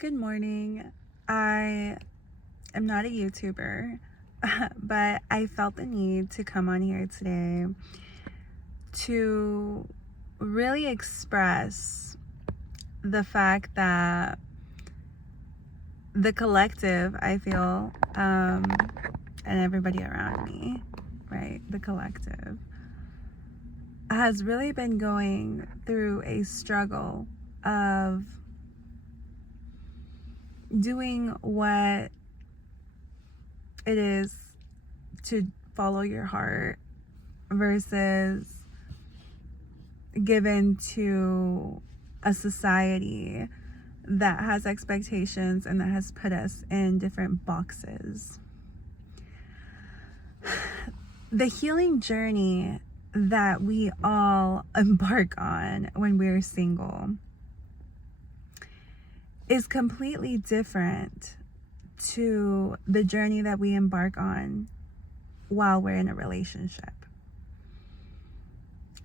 Good morning. I am not a YouTuber, but I felt the need to come on here today to really express the fact that the collective, I feel, and everybody around me, right, the collective, has really been going through a struggle of doing what it is to follow your heart versus given to a society that has expectations and that has put us in different boxes. The healing journey that we all embark on when we're single is completely different to the journey that we embark on while we're in a relationship.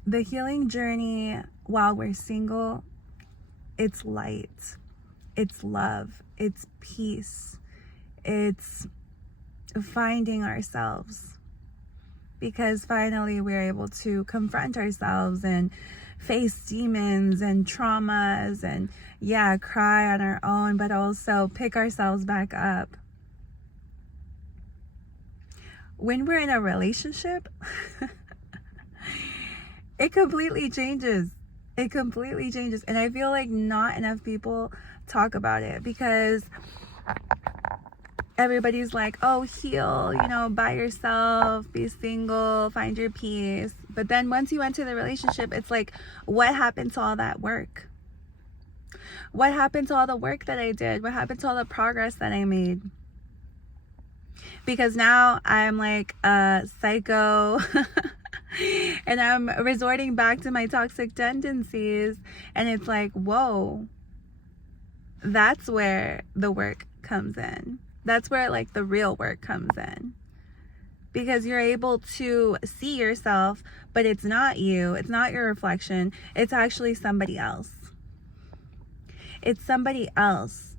The healing journey while we're single, it's light, it's love, it's peace, it's finding ourselves, because finally we're able to confront ourselves and face demons and traumas and cry on our own, but also pick ourselves back up. When we're in a relationship, it completely changes. It completely changes. And I feel like not enough people talk about it, because everybody's like, oh, heal, by yourself, be single, find your peace. But then once you enter the relationship, it's like, what happened to all that work? What happened to all the work that I did? What happened to all the progress that I made? Because now I'm like a psycho and I'm resorting back to my toxic tendencies. And it's like, whoa, that's where the work comes in. That's where like the real work comes in, because you're able to see yourself, but it's not you. It's not your reflection. It's actually somebody else. It's somebody else.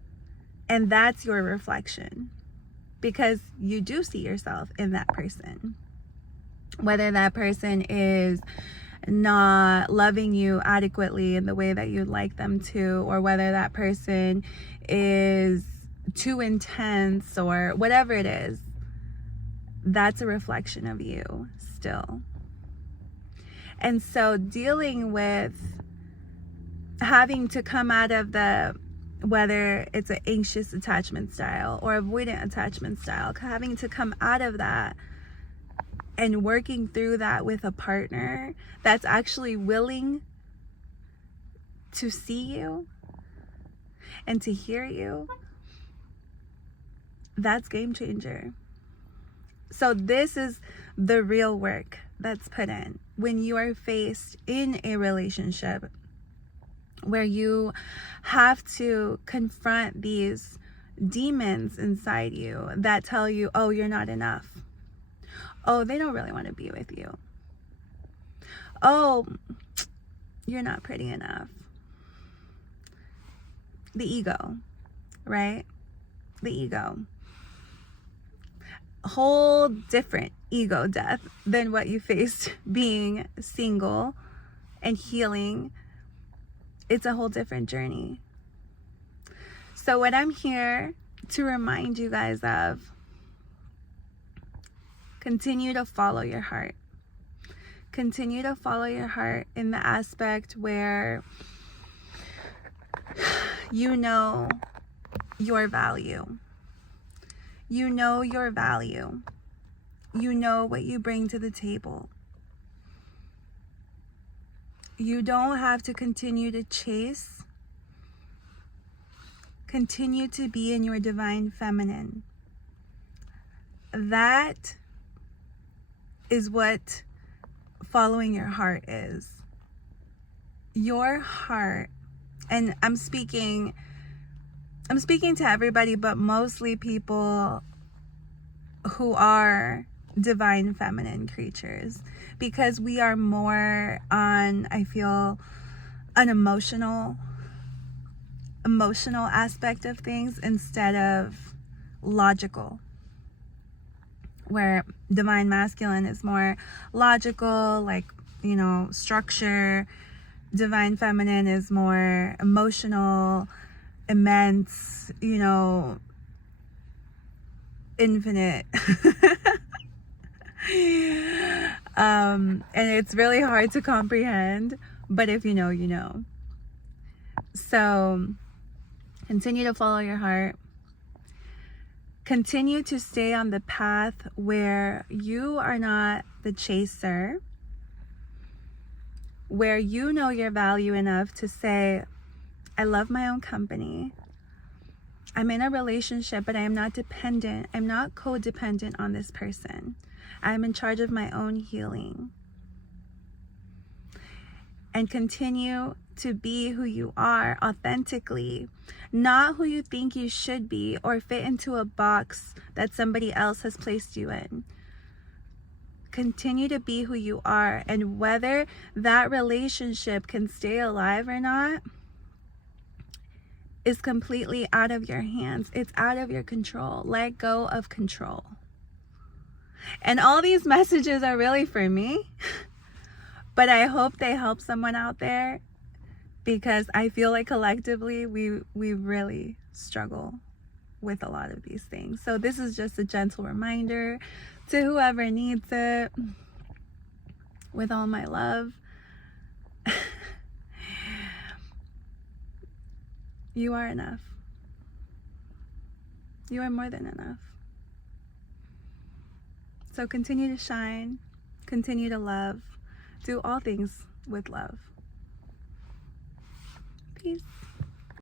And that's your reflection, because you do see yourself in that person. Whether that person is not loving you adequately in the way that you'd like them to, or whether that person is too intense, or whatever it is, that's a reflection of you still. And so dealing with having to come out of whether it's an anxious attachment style or avoidant attachment style, having to come out of that and working through that with a partner that's actually willing to see you and to hear you, that's game changer. So this is the real work that's put in when you are faced in a relationship where you have to confront these demons inside you that tell you, oh, you're not enough. Oh, they don't really want to be with you. Oh, you're not pretty enough. The ego, right? The ego. A whole different ego death than what you faced being single and healing. It's a whole different journey. So what I'm here to remind you guys of, continue to follow your heart. Continue to follow your heart in the aspect where you know your value. You know your value. You know what you bring to the table. You don't have to continue to chase. Continue to be in your divine feminine. That is what following your heart is. Your heart, and I'm speaking to everybody, but mostly people who are divine feminine creatures, because we are more on, I feel, an emotional emotional aspect of things instead of logical, where divine masculine is more logical, like, structure. Divine feminine is more emotional, immense, infinite. And it's really hard to comprehend, but if you know, you know. So continue to follow your heart. Continue to stay on the path where you are not the chaser, where you know your value enough to say, I love my own company. I'm in a relationship, but I am not dependent. I'm not codependent on this person. I'm in charge of my own healing. And continue to be who you are authentically, not who you think you should be or fit into a box that somebody else has placed you in. Continue to be who you are, and whether that relationship can stay alive or not is completely out of your hands. It's out of your control. Let go of control. And all these messages are really for me, but I hope they help someone out there, because I feel like collectively we really struggle with a lot of these things. So this is just a gentle reminder to whoever needs it, with all my love. You are enough. You are more than enough. So continue to shine, continue to love, do all things with love. Peace.